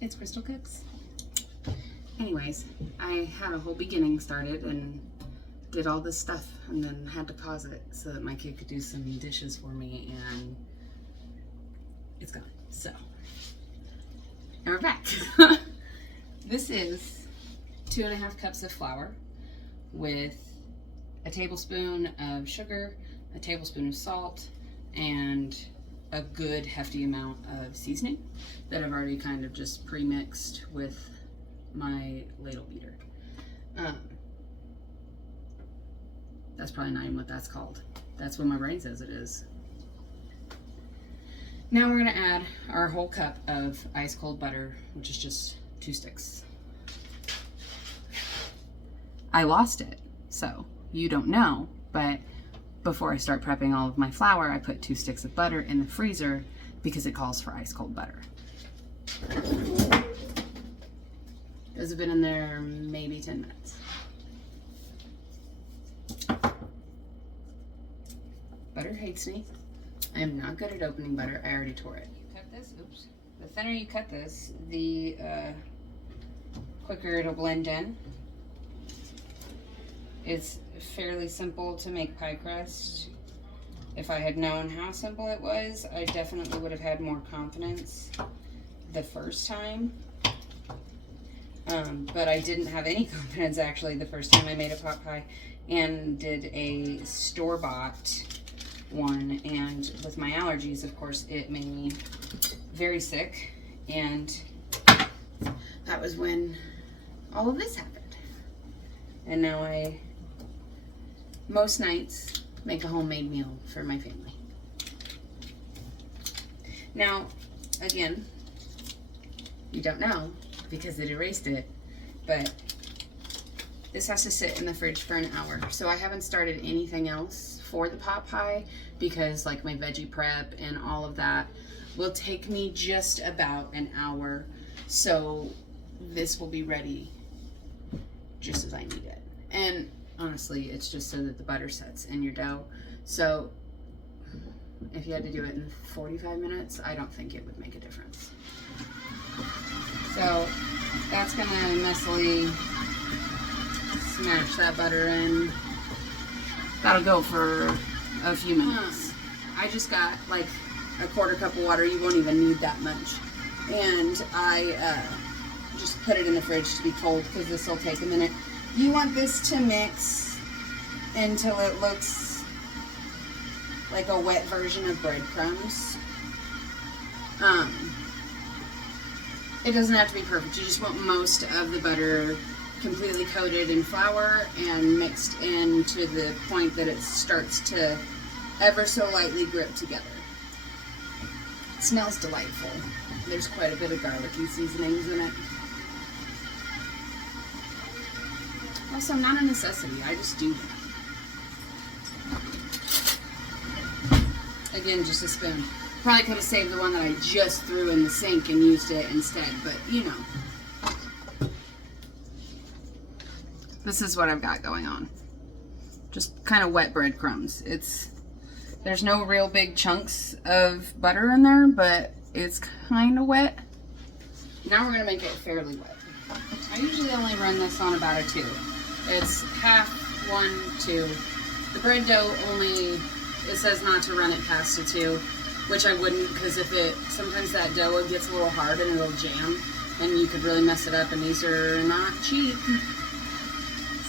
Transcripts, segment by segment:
It's Crystal Cooks. Anyways, I had a whole beginning started and did all this stuff and then had to pause it so that my kid could do some dishes for me, and it's gone. So, and we're back. This is 2.5 cups of flour with a tablespoon of sugar, a tablespoon of salt, and a good hefty amount of seasoning that I've already kind of just pre-mixed with my ladle beater. That's probably not even what that's called. That's what my brain says it is. Now we're gonna add our whole cup of ice cold butter, which is just 2 sticks. I lost it, so you don't know, but before I start prepping all of my flour, I put 2 sticks of butter in the freezer because it calls for ice cold butter. Those have been in there maybe 10 minutes. Butter hates me. I am not good at opening butter. I already tore it. You cut this, oops. The thinner you cut this, the quicker it'll blend in. It's fairly simple to make pie crust. If I had known how simple it was, I definitely would have had more confidence the first time. But I didn't have any confidence actually the first time I made a pot pie and did a store-bought one, and with my allergies, of course, it made me very sick, and that was when all of this happened. And now I most nights make a homemade meal for my family. Now, again, you don't know because it erased it, but this has to sit in the fridge for an hour. So I haven't started anything else for the pot pie because like my veggie prep and all of that will take me just about an hour. So this will be ready just as I need it. And honestly, it's just so that the butter sets in your dough. So if you had to do it in 45 minutes, I don't think it would make a difference. So that's gonna messily smash that butter in. That'll go for a few minutes. I just got like a 1/4 cup of water. You won't even need that much. And I just put it in the fridge to be cold because this will take a minute. You want this to mix until it looks like a wet version of breadcrumbs. It doesn't have to be perfect. You just want most of the butter completely coated in flour and mixed in to the point that it starts to ever so lightly grip together. It smells delightful. There's quite a bit of garlicky seasonings in it. Also, not a necessity. I just do that. Again, just a spoon. Probably could have saved the one that I just threw in the sink and used it instead, but you know. This is what I've got going on. Just kind of wet breadcrumbs. There's no real big chunks of butter in there, but it's kind of wet. Now we're gonna make it fairly wet. I usually only run this on about a 2. It's half 1, 2. The bread dough only, it says not to run it past a 2, which I wouldn't, because sometimes that dough gets a little hard and it'll jam, and you could really mess it up, and these are not cheap.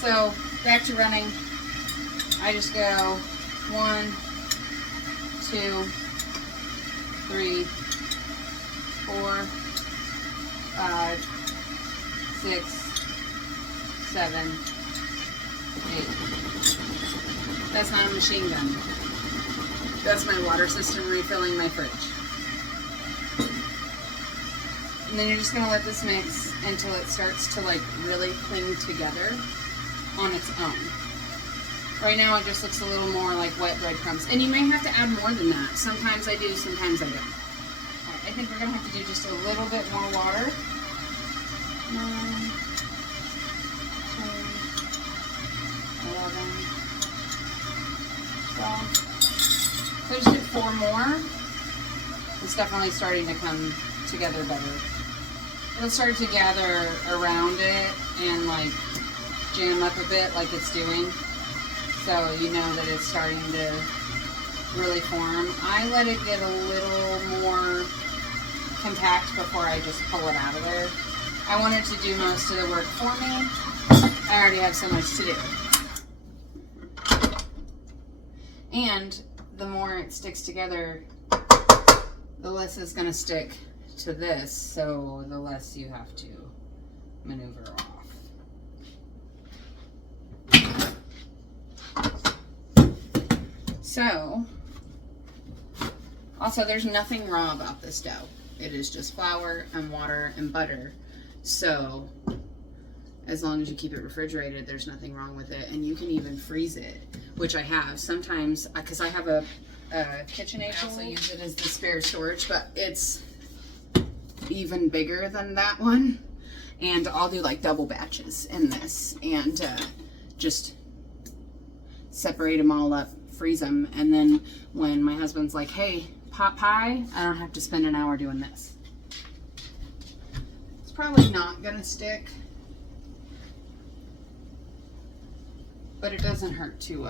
So, back to running. I just go 1, 2, 3, 4, 5, 6, 7, 8. That's not a machine gun. That's my water system refilling my fridge. And then you're just gonna let this mix until it starts to like really cling together on its own. Right now it just looks a little more like wet breadcrumbs. And you may have to add more than that. Sometimes I do, sometimes I don't. Right, I think we're gonna have to do just a little bit more water. 9, 10, 11, 12. So I just did 4 more. It's definitely starting to come together better. it'll start to gather around it and like jam up a bit like it's doing. So you know that it's starting to really form. I let it get a little more compact before I just pull it out of there. I want it to do most of the work for me. I already have so much to do. And the more it sticks together, the less it's going to stick to this, so the less you have to maneuver off. So, also there's nothing raw about this dough. It is just flour and water and butter. So, as long as you keep it refrigerated, there's nothing wrong with it. And you can even freeze it, which I have sometimes, because I have a KitchenAid. I also use it as the spare storage, but it's even bigger than that one. And I'll do like double batches in this and just separate them all up, freeze them. And then when my husband's like, hey, pot pie, I don't have to spend an hour doing this. It's probably not gonna stick, but it doesn't hurt to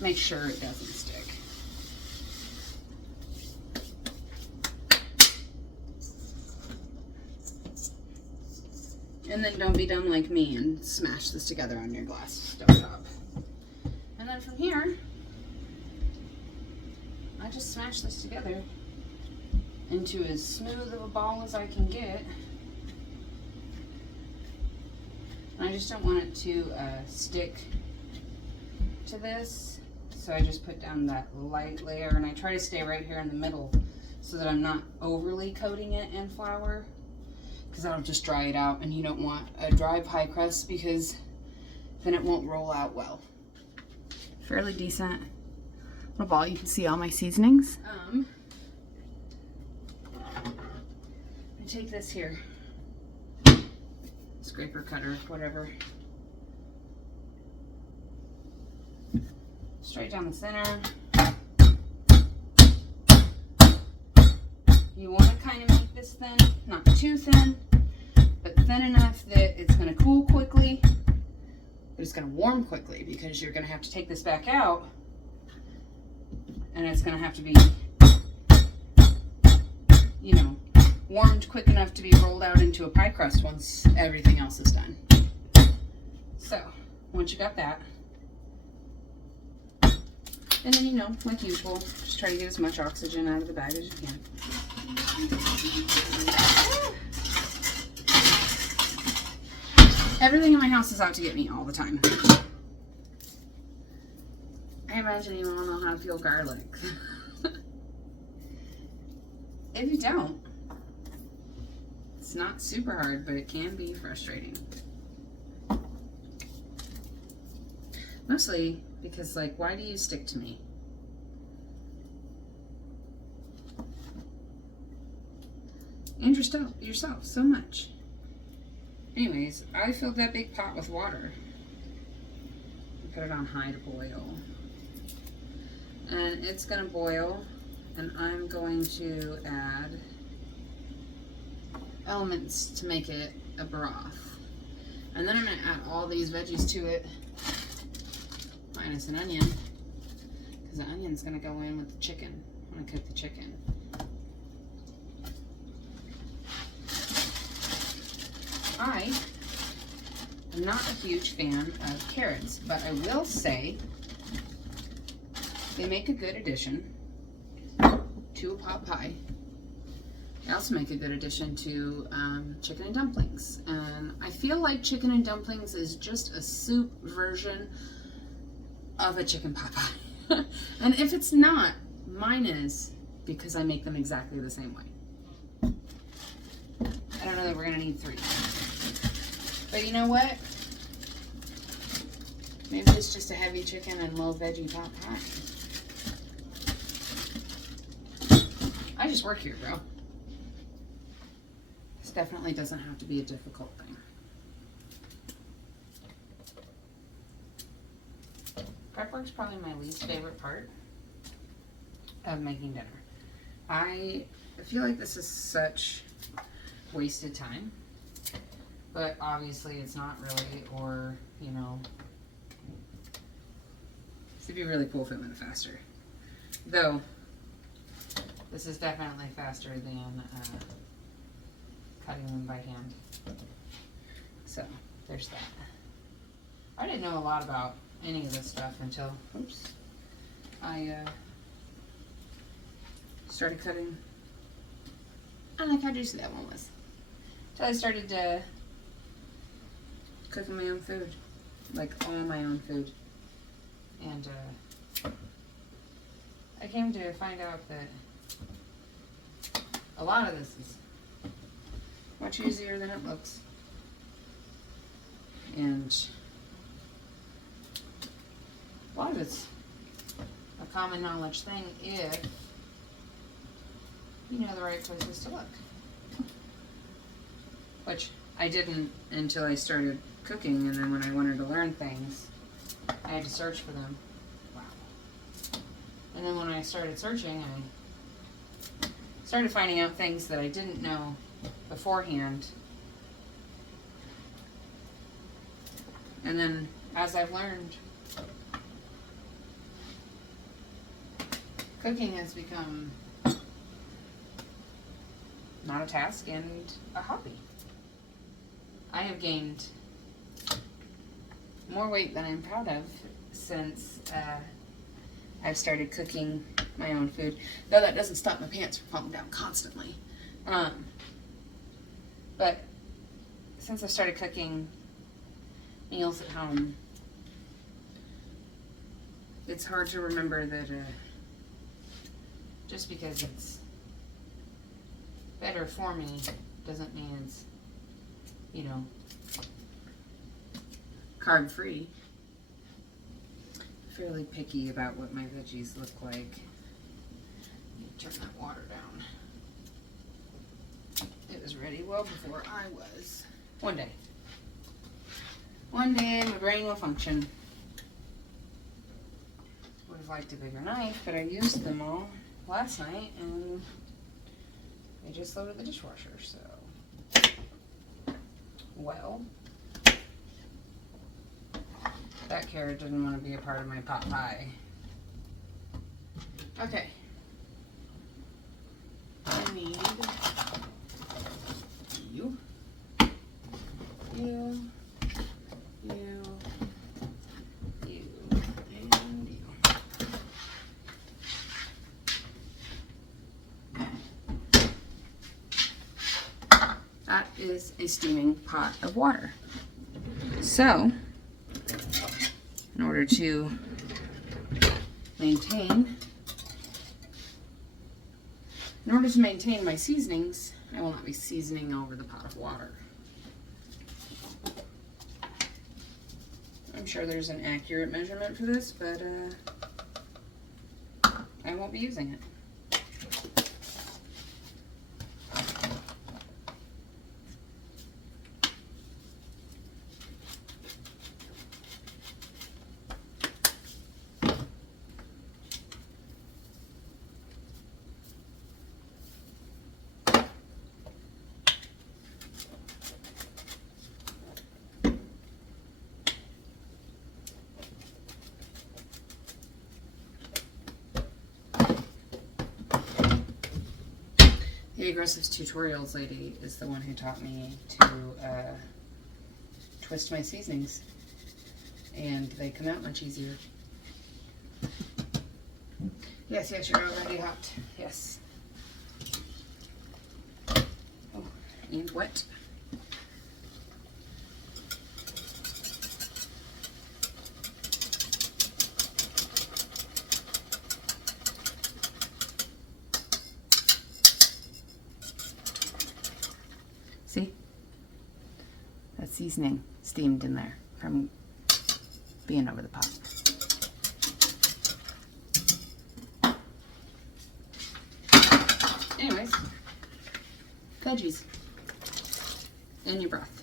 make sure it doesn't stick. And then don't be dumb like me and smash this together on your glass stovetop. And then from here, I just smash this together into as smooth of a ball as I can get. And I just don't want it to stick to this, so I just put down that light layer, and I try to stay right here in the middle so that I'm not overly coating it in flour, because that'll just dry it out, and you don't want a dry pie crust because then it won't roll out well. Fairly decent little ball. You can see all my seasonings. I take this here, scraper, cutter, whatever, straight down the center. You want to kind of make this thin, not too thin, but thin enough that it's going to cool quickly, but it's going to warm quickly, because you're going to have to take this back out, and it's going to have to be, you know, warmed quick enough to be rolled out into a pie crust once everything else is done. So, once you got that, and then, you know, like usual, just try to get as much oxygen out of the bag as you can. Everything in my house is out to get me all the time. I imagine you all know how to peel garlic. If you don't, it's not super hard, but it can be frustrating. Mostly because, like, why do you stick to me? And yourself so much. Anyways, I filled that big pot with water. Put it on high to boil. And it's gonna boil, and I'm going to add elements to make it a broth. And then I'm gonna add all these veggies to it, minus an onion, because the onion's gonna go in with the chicken. I'm gonna cook the chicken. I am not a huge fan of carrots, but I will say they make a good addition to a pot pie. They also make a good addition to chicken and dumplings. And I feel like chicken and dumplings is just a soup version of a chicken pot pie. And if it's not, mine is, because I make them exactly the same way. I don't know that we're gonna need 3. But you know what? Maybe it's just a heavy chicken and low veggie pot pie. I just work here, bro. This definitely doesn't have to be a difficult thing. Prep work's probably my least favorite part of making dinner. I feel like this is such wasted time. But obviously it's not really, or, you know, it'd be really cool if it went faster. Though, this is definitely faster than cutting them by hand. So, there's that. I didn't know a lot about any of this stuff until, oops, I started cutting. I don't like how juicy that one was. Until I started cooking my own food. Like, all my own food. And I came to find out that a lot of this is much easier than it looks. And a lot of it's a common knowledge thing if you know the right places to look. Which I didn't until I started cooking, and then when I wanted to learn things, I had to search for them. Wow. And then when I started searching, I started finding out things that I didn't know beforehand. And then as I've learned, cooking has become not a task and a hobby. I have gained more weight than I'm proud of since I've started cooking my own food. Though that doesn't stop my pants from falling down constantly. But since I've started cooking meals at home, it's hard to remember that just because it's better for me doesn't mean it's, you know, carb free. Fairly picky about what my veggies look like. Turn that water down. It was ready well before I was. One day my brain will function. Would have liked a bigger knife, but I used them all last night and I just loaded the dishwasher, so. Well, that carrot didn't want to be a part of my pot pie. Okay. I need you, and you. That is a steaming pot of water. So, in order to maintain my seasonings, I will not be seasoning over the pot of water. I'm sure there's an accurate measurement for this, but I won't be using it. The Aggressive Tutorials lady is the one who taught me to twist my seasonings, and they come out much easier. Yes, you're already hot. Yes. Oh, and wet. See? That seasoning steamed in there from being over the pot. Anyways, veggies and your broth.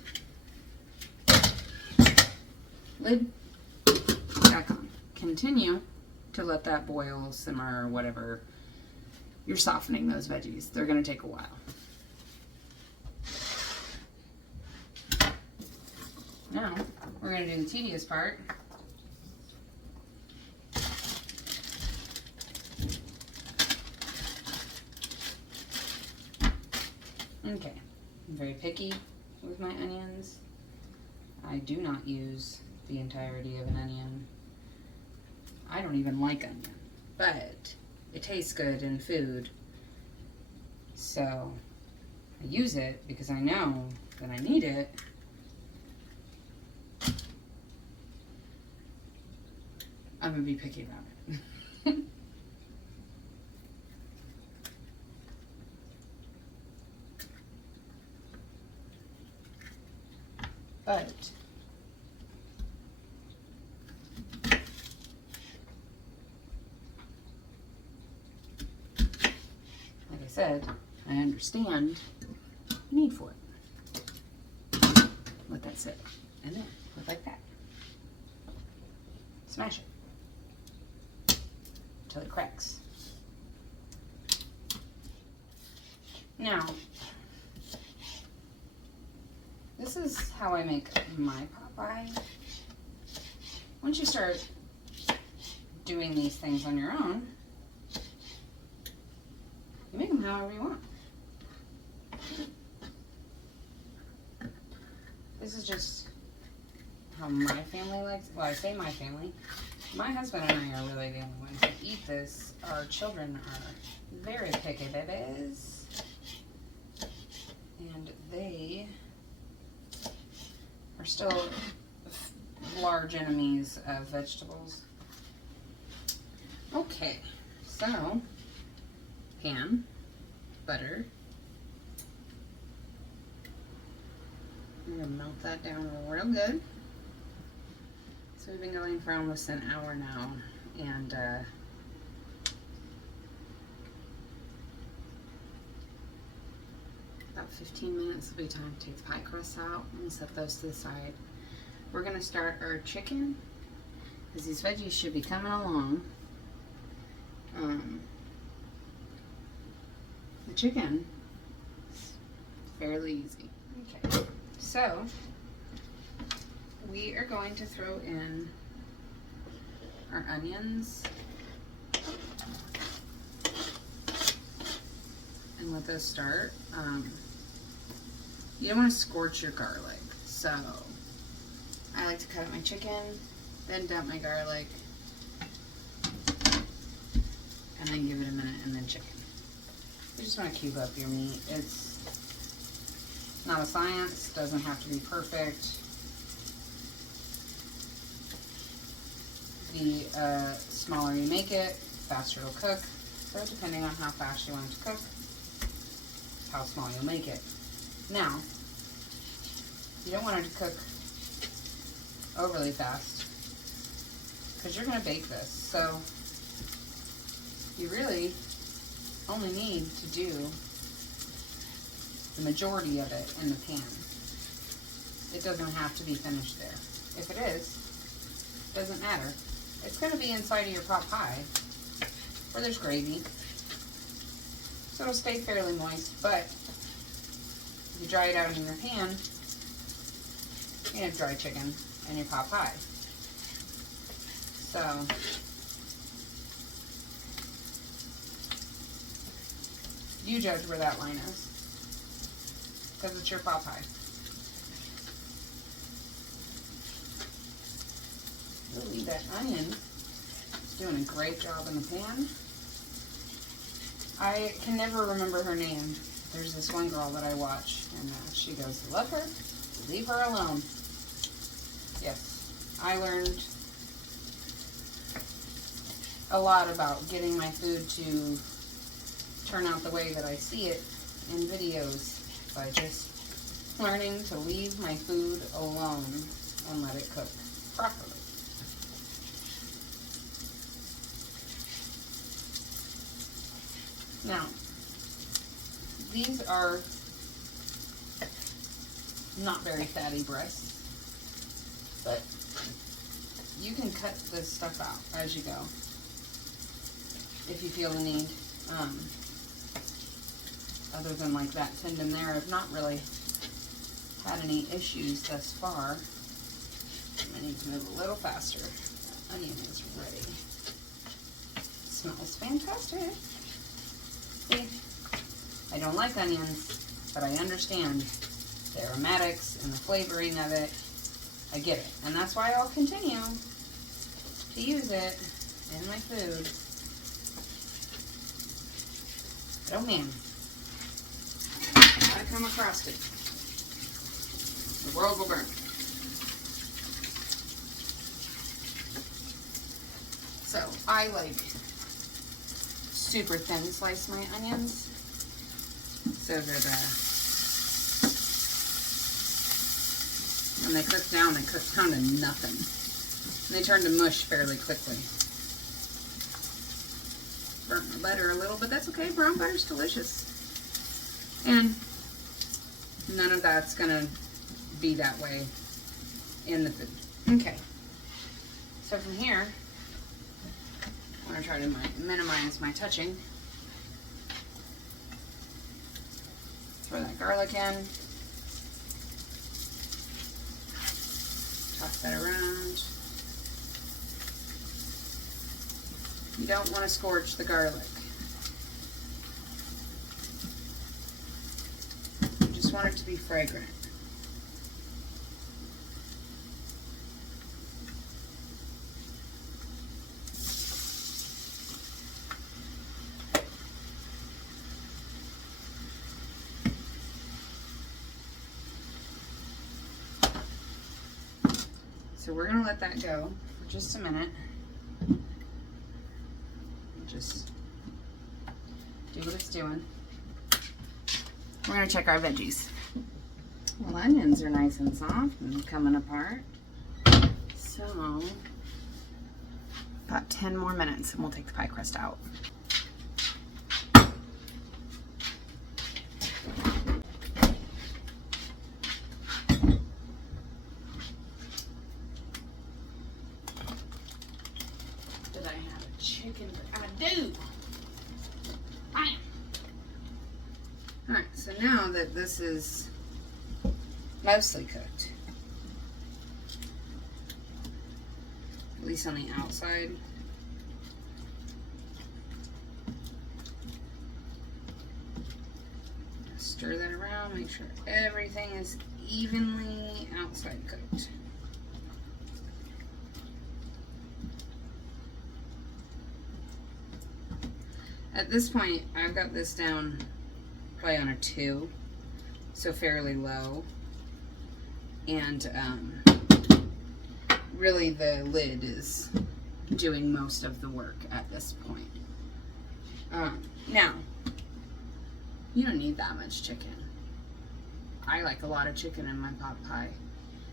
Lid back on. Continue to let that boil, simmer, or whatever. You're softening those veggies. They're going to take a while. Now, we're going to do the tedious part. Okay, I'm very picky with my onions. I do not use the entirety of an onion. I don't even like onion, but it tastes good in food. So I use it because I know that I need it. I'm gonna be picky about it. But like I said, I understand the need for it. Let that sit. And then put it like that. Smash it until it cracks. Now, this is how I make my pot pie. Once you start doing these things on your own, you make them however you want. This is just how my family likes it. Well, I say my family. My husband and I are really the only ones who eat this. Our children are very picky babies. And they are still large enemies of vegetables. Okay, so pan, butter. I'm gonna melt that down real good. So we've been going for almost an hour now, and about 15 minutes will be time to take the pie crusts out and set those to the side. We're gonna start our chicken, because these veggies should be coming along. The chicken is fairly easy. Okay, so we are going to throw in our onions and let those start. You don't want to scorch your garlic, so I like to cut up my chicken, then dump my garlic, and then give it a minute, and then chicken. You just want to cube up your meat. It's not a science, doesn't have to be perfect. The smaller you make it, faster it'll cook. So depending on how fast you want it to cook, how small you'll make it. Now, you don't want it to cook overly fast because you're going to bake this. So you really only need to do the majority of it in the pan. It doesn't have to be finished there. If it is, it doesn't matter. It's going to be inside of your pot pie where there's gravy. So it'll stay fairly moist, but if you dry it out in your pan, you have dry chicken and your pot pie. So you judge where that line is, because it's your pot pie. Ooh, that onion is doing a great job in the pan. I can never remember her name. There's this one girl that I watch, and she goes, "Love her, leave her alone." Yes, I learned a lot about getting my food to turn out the way that I see it in videos by just learning to leave my food alone and let it cook properly. Now, these are not very fatty breasts, but you can cut this stuff out as you go if you feel the need. Other than like that tendon there, I've not really had any issues thus far. I need to move a little faster. Onion is ready. Smells fantastic. See, I don't like onions, but I understand the aromatics and the flavoring of it. I get it. And that's why I'll continue to use it in my food. But oh man, gotta come across it. The world will burn. So I like super thin slice my onions so that when they cook down to nothing. And they turn to mush fairly quickly. Burnt my butter a little, but that's okay. Brown butter's delicious. And none of that's gonna be that way in the food. Okay. So from here, I'm going to try to minimize my touching. Throw that garlic in. Toss that around. You don't want to scorch the garlic. You just want it to be fragrant. So we're going to let that go for just a minute. Just do what it's doing. We're going to check our veggies. Well, onions are nice and soft and coming apart. So, about 10 more minutes and we'll take the pie crust out. Alright, so now that this is mostly cooked, at least on the outside, stir that around, make sure everything is evenly outside cooked. At this point, I've got this down probably on a 2, so fairly low. And really the lid is doing most of the work at this point. Now, you don't need that much chicken. I like a lot of chicken in my pot pie.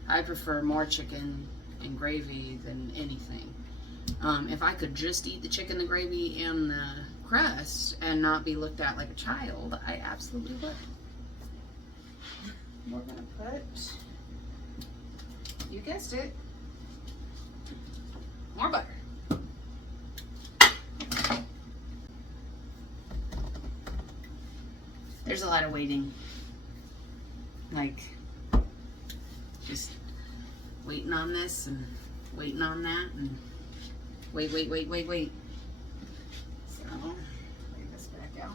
I prefer more chicken and gravy than anything. If I could just eat the chicken, the gravy, and the crust and not be looked at like a child, I absolutely would. We're gonna put, you guessed it, more butter. There's a lot of waiting, like just waiting on this and waiting on that and wait. So, bring this back out.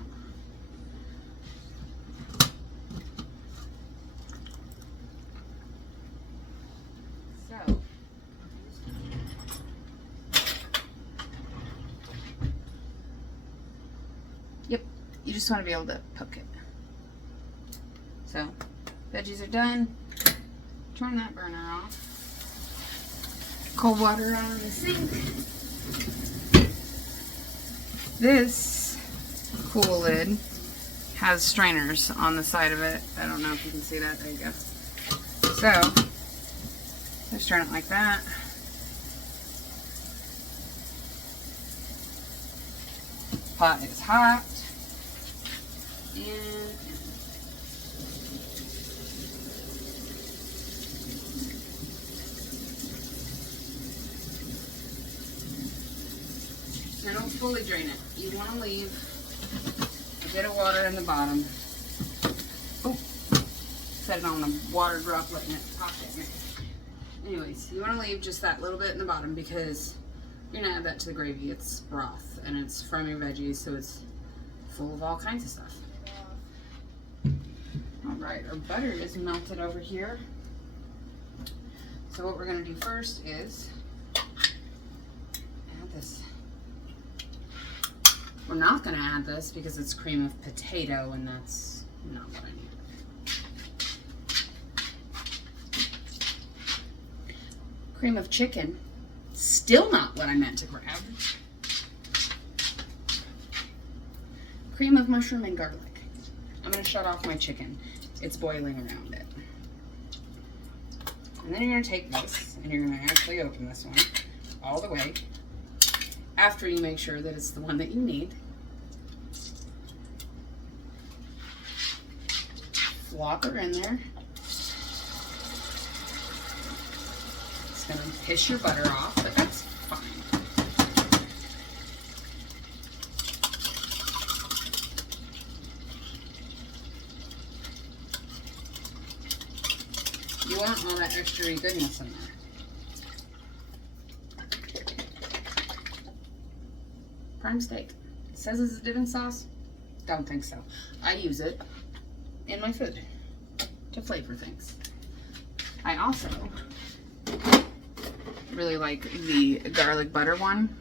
So, yep, you just want to be able to poke it. So, veggies are done. Turn that burner off. Cold water on the sink. This cool lid has strainers on the side of it. I don't know if you can see that. There you go. So, just turn it like that. Pot is hot. And don't fully drain it. You want to leave a bit of water in the bottom. Oh, set it on the water droplet and it popped at me. Anyways, you want to leave just that little bit in the bottom because you're going to add that to the gravy. It's broth and it's from your veggies, so it's full of all kinds of stuff. Alright, our butter is melted over here. So what we're going to do first is add this. We're not going to add this because it's cream of potato and that's not what I need. Cream of chicken, still not what I meant to grab. Cream of mushroom and garlic. I'm going to shut off my chicken. It's boiling around it. And then you're going to take this and you're going to actually open this one all the way after you make sure that it's the one that you need. Flop her in there. It's going to piss your butter off, but that's fine. You want all that extra goodness in there. Prime steak. It says it's a dipping sauce. Don't think so. I use it in my food to flavor things. I also really like the garlic butter one.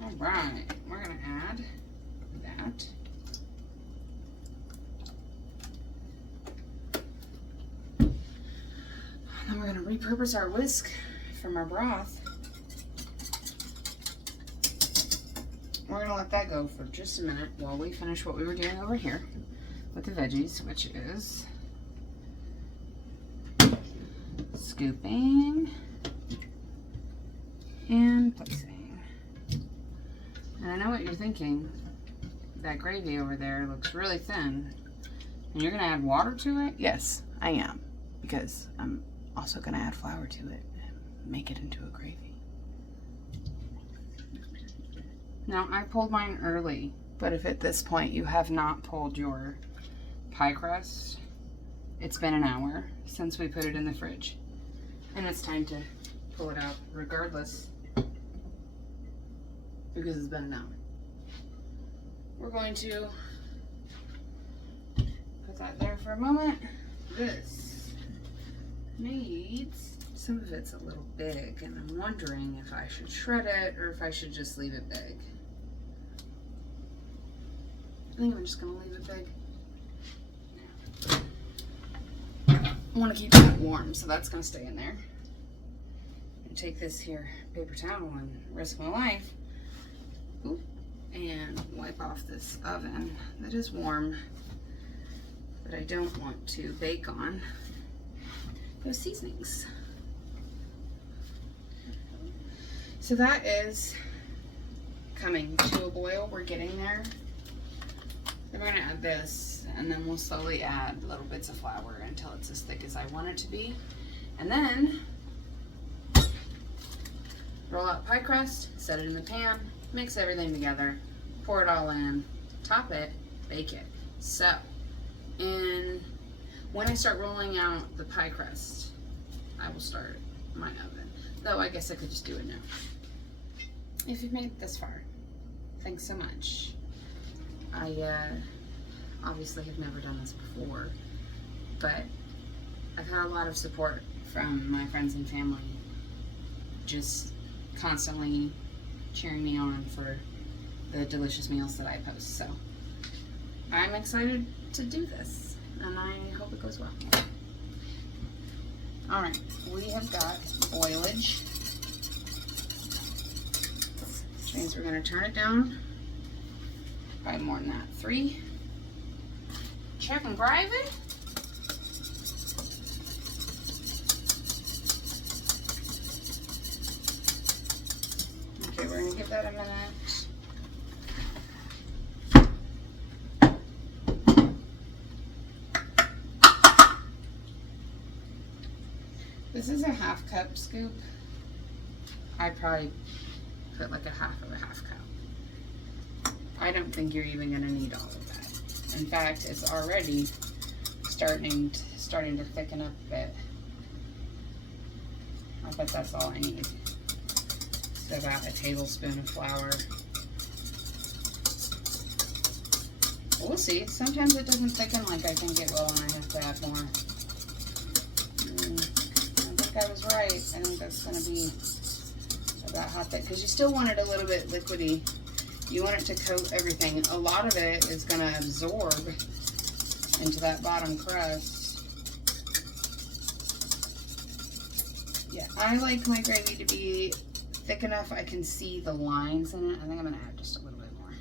All right, we're gonna add that. Then we're going to repurpose our whisk from our broth. We're going to let that go for just a minute while we finish what we were doing over here with the veggies, which is scooping and placing. And I know what you're thinking. That gravy over there looks really thin. And you're going to add water to it? Yes, I am. Because I'm also going to add flour to it and make it into a gravy. Now, I pulled mine early, but if at this point you have not pulled your pie crust, it's been an hour since we put it in the fridge. And it's time to pull it out regardless because it's been an hour. We're going to put that there for a moment. This needs, some of it's a little big and I'm wondering if I should shred it or if I should just leave it big. I think I'm just gonna leave it big. I want to keep it warm, so that's gonna stay in there. And take this here paper towel and risk my life. Ooh, and wipe off this oven that is warm that I don't want to bake on. Those seasonings. So that is coming to a boil. We're getting there. Then we're going to add this, and then we'll slowly add little bits of flour until it's as thick as I want it to be. And then roll out pie crust, set it in the pan, mix everything together, pour it all in, top it, bake it. So, when I start rolling out the pie crust, I will start my oven. Though I guess I could just do it now. If you've made it this far, thanks so much. I obviously have never done this before, but I've had a lot of support from my friends and family, just constantly cheering me on for the delicious meals that I post. So I'm excited to do this, and I hope it goes well. All right, we have got boilage, which means we're going to turn it down. Probably more than that. 3. Chicken gravy. Okay, we're going to give that a minute. This is a 1/2 cup scoop. I'd probably put like a 1/2 cup. I don't think you're even going to need all of that. In fact, it's already starting to thicken up a bit. I bet that's all I need. So about a tablespoon of flour. We'll see. Sometimes it doesn't thicken like I think it will, and I have to add more. I think I was right. I think that's going to be about how thick, because you still want it a little bit liquidy. You want it to coat everything. A lot of it is going to absorb into that bottom crust. Yeah, I like my gravy to be thick enough I can see the lines in it. I think I'm going to add just a little bit more.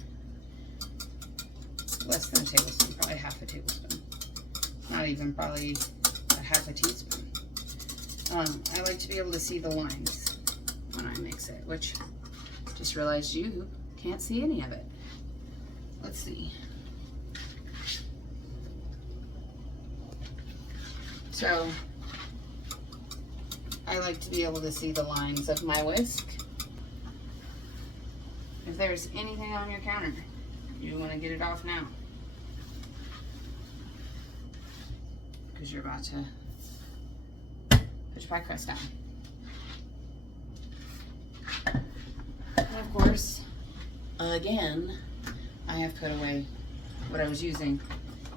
Less than a tablespoon, probably half a tablespoon. Not even, probably a half a teaspoon. I like to be able to see the lines when I mix it, which just realized you can't see any of it. Let's see. So I like to be able to see the lines of my whisk. If there's anything on your counter, you want to get it off now, because you're about to put your pie crust down. And of course, again, I have put away what I was using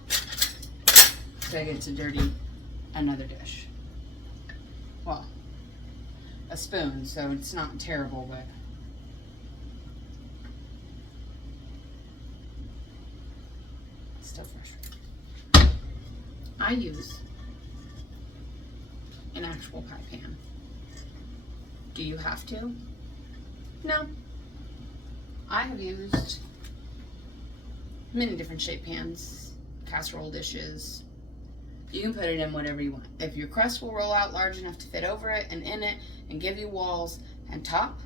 so I get to dirty another dish. Well, a spoon, so it's not terrible, but it's still fresh. I use an actual pie pan. Do you have to? No. I have used many different shape pans, casserole dishes. You can put it in whatever you want. If your crust will roll out large enough to fit over it and in it and give you walls and top,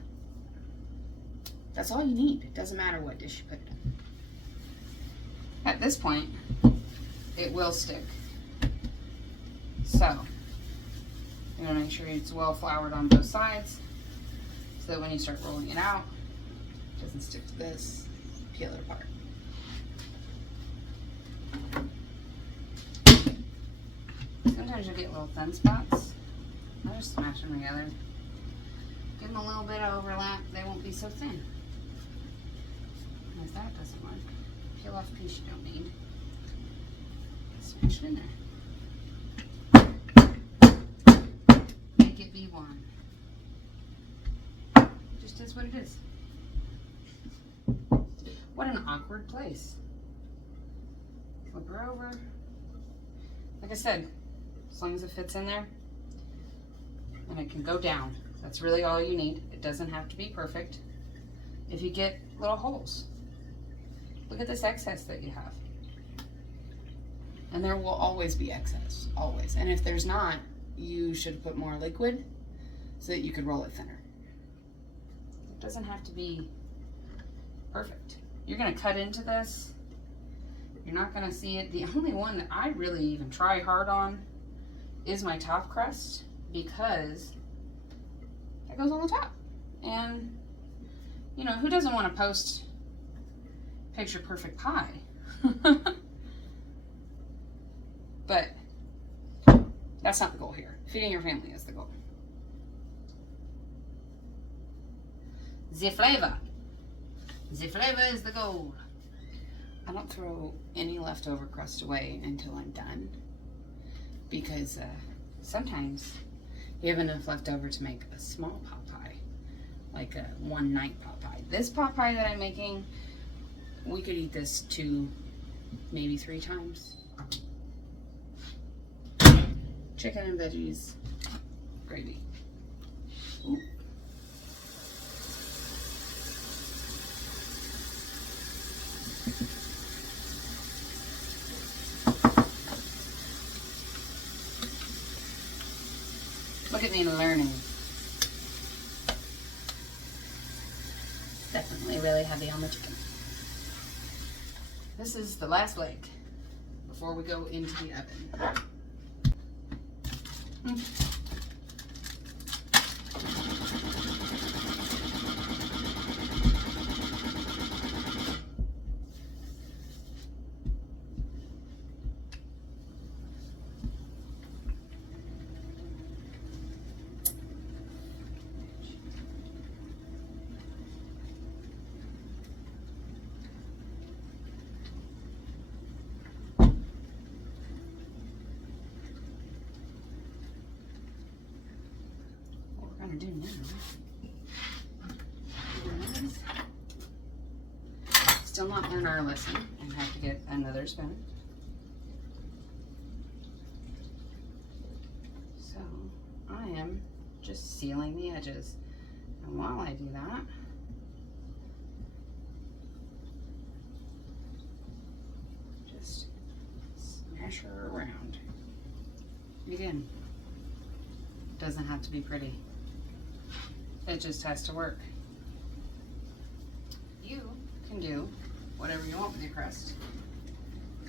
that's all you need. It doesn't matter what dish you put it in. At this point, it will stick. So, you want to make sure it's well floured on both sides so that when you start rolling it out, it doesn't stick to this, peel it apart. Sometimes you get little thin spots. I just smash them together. Give them a little bit of overlap, they won't be so thin. And if that doesn't work, peel off a piece you don't need. Smash it in there. Make it be one. It just is what it is. What an awkward place. Flip her over. Like I said, as long as it fits in there and it can go down, that's really all you need. It doesn't have to be perfect. If you get little holes, look at this excess that you have. And there will always be excess, always. And if there's not, you should put more liquid so that you could roll it thinner. It doesn't have to be perfect. You're gonna cut into this. You're not gonna see it. The only one that I really even try hard on is my top crust, because that goes on the top. And you know, who doesn't want to post picture perfect pie? But that's not the goal here. Feeding your family is the goal. The flavor is the goal. I don't throw any leftover crust away until I'm done, because sometimes you have enough left over to make a small pot pie, like a one night pot pie. This pot pie that I'm making, we could eat this 2, maybe 3 times. Chicken and veggies, gravy. Ooh. Look at me learning. Definitely really heavy on the chicken. This is the last leg before we go into the oven. to do now is still not learn our lesson and have to get another spoon. So I am just sealing the edges. And while I do that, just smash her around. Again, doesn't have to be pretty. It just has to work. You can do whatever you want with your crust.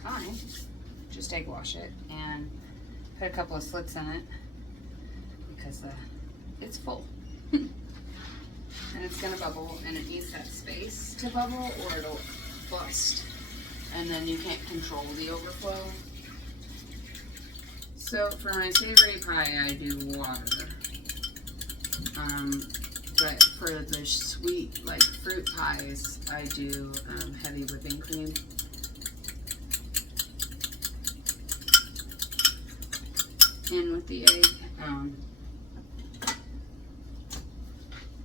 I just egg wash it and put a couple of slits in it because it's full. And it's gonna bubble, and it needs that space to bubble or it'll bust. And then you can't control the overflow. So for my savory pie, I do water. But for the sweet, like fruit pies, I do heavy whipping cream. In with the egg.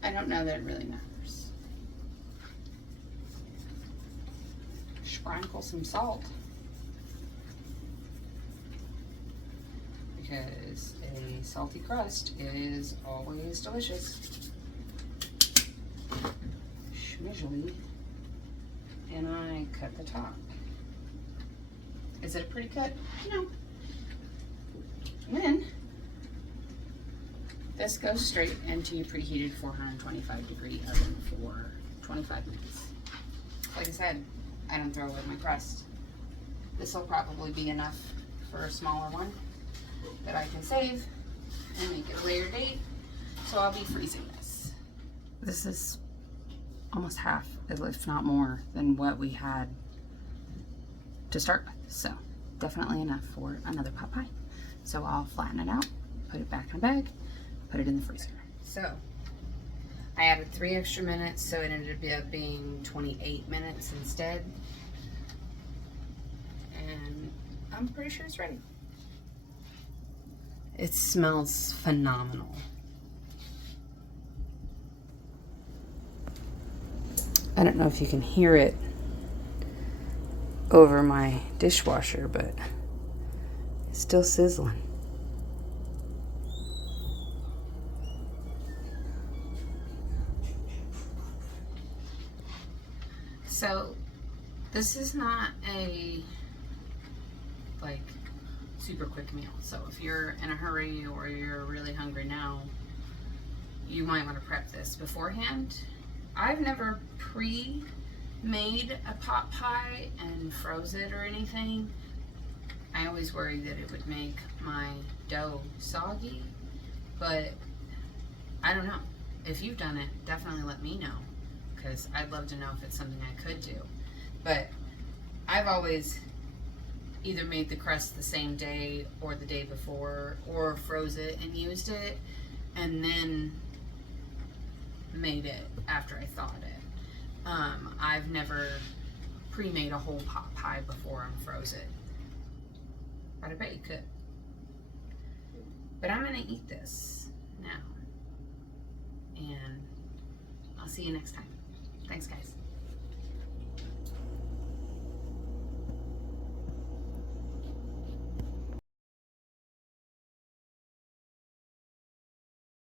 I don't know that it really matters. Sprinkle some salt. Because a salty crust is always delicious. Schmizzly. And I cut the top. Is it a pretty cut? No. And then this goes straight into your preheated 425-degree oven for 25 minutes. Like I said, I don't throw away my crust. This will probably be enough for a smaller one that I can save and make it a later date. So I'll be freezing this. This is almost half, if not more, than what we had to start with. So definitely enough for another pot pie. So I'll flatten it out, put it back in a bag, put it in the freezer. So I added 3 extra minutes, so it ended up being 28 minutes instead. And I'm pretty sure it's ready. It smells phenomenal. I don't know if you can hear it over my dishwasher, but it's still sizzling. So this is not a like super quick meal. So if you're in a hurry or you're really hungry now, you might want to prep this beforehand. I've never pre-made a pot pie and froze it or anything. I always worried that it would make my dough soggy, but I don't know. If you've done it, definitely let me know, because I'd love to know if it's something I could do. But I've always either made the crust the same day or the day before, or froze it and used it, and then made it after I thawed it. I've never pre-made a whole pot pie before and froze it, but I bet you could. But I'm gonna eat this now, and I'll see you next time. Thanks, guys.